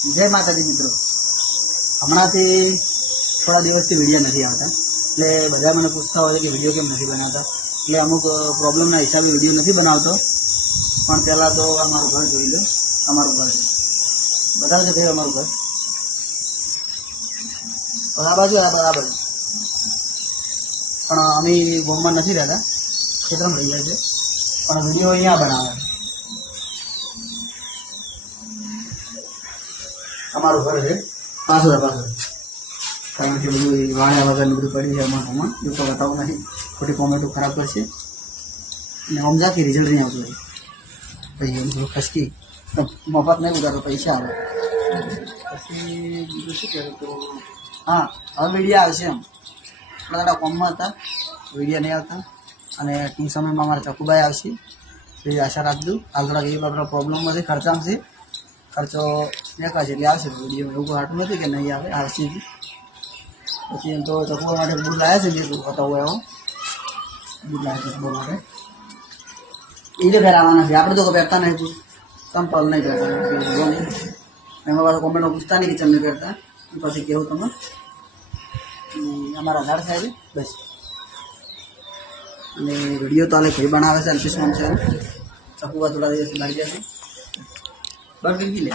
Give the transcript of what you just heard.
જય માતાજી મિત્રો, હમણાંથી થોડા દિવસથી વિડીયો નથી આવતા, એટલે બધા મને પૂછતા હોય છે કે વિડીયો કેમ નથી બનાવતા. એટલે અમુક પ્રોબ્લેમના હિસાબે વિડીયો નથી બનાવતો. પણ પહેલાં તો અમારું ઘર જોઈ લો. અમારું ઘર બતાવજો ભાઈ, અમારું ઘર બરાબર છે, બરાબર. પણ અમે ગામમાં નથી રહેતા, ક્ષેત્રમાં રહી જાય છે, પણ વિડીયો અહીંયા બનાવે. અમારું ઘર છે પાછળ, કારણ કે બધું વાણ્યા વગરનું બધું પડી છે અમારામાં. એવું તો બતાવું નથી, ખોટી કોમેન્ટો ખરાબ કરશે અને સમજાતી રિઝલ્ટ નહીં આવતું. પછી એમ થોડું ખસકી મફત નહીં ઉતારતો, પૈસા આવે. પછી બીજું શું કહેવું તો, હા હવે વિડીયો આવશે. એમ એટલા બધા કોમમાં હતા, વિડીયો નહીં આવતા. અને ટૂંક સમયમાં અમારા ચકુભાઈ આવશે એવી આશા રાખજો. હાલ થોડાક એ બધા પ્રોબ્લેમમાં છે, ખર્ચામાં છે. ખર્ચો દેખાય છે એટલે આવશે વિડીયો. એવું કોઈ હાટું નથી કે નહીં આવે, આવશે જ. પછી એમ તો ચકવા માટે બુટ લાવ્યા છે, જે બતાવું એવો બુટ લાવ્યા છે ચકવા માટે. એ જો પહેરાવાના છે, આપણે તો કોઈ પહેરતા નહીં, સંપલ નહીં પહેરતા. એમાં પાછું કોમેન્ટો પૂછતા નહીં કે ચમને પહેરતા. પછી કેવું તમે અમારા આધાર થાય છે બસ. અને વિડીયો તો આલે ભાઈ બનાવે છે, અલ્પેશ છે. ચકવા થોડા દિવસ લાગી જશે. બસ લે.